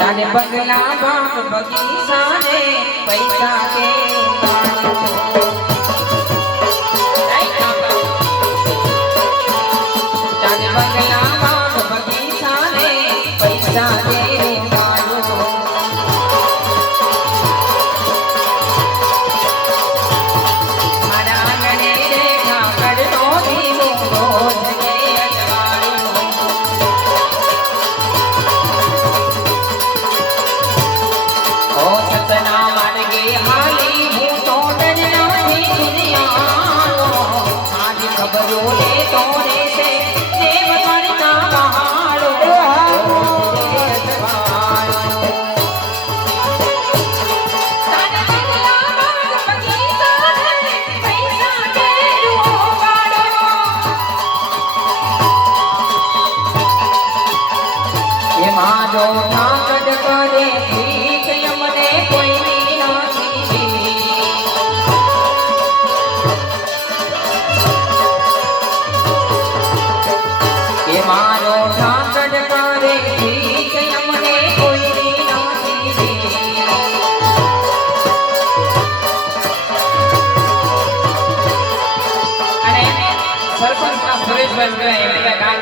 તારે બંગલા બાપ બગીચા ને પૈસા કે બંગલા બાગ બગીચા ને પૈસા જો ઠાકર કરે ભીખ યમને કોઈની નથી. એમાં જો ઠાકર કરે ભીખ યમને કોઈની નથી. અને સરપંચના સુરેશભાઈ એમને ગાતા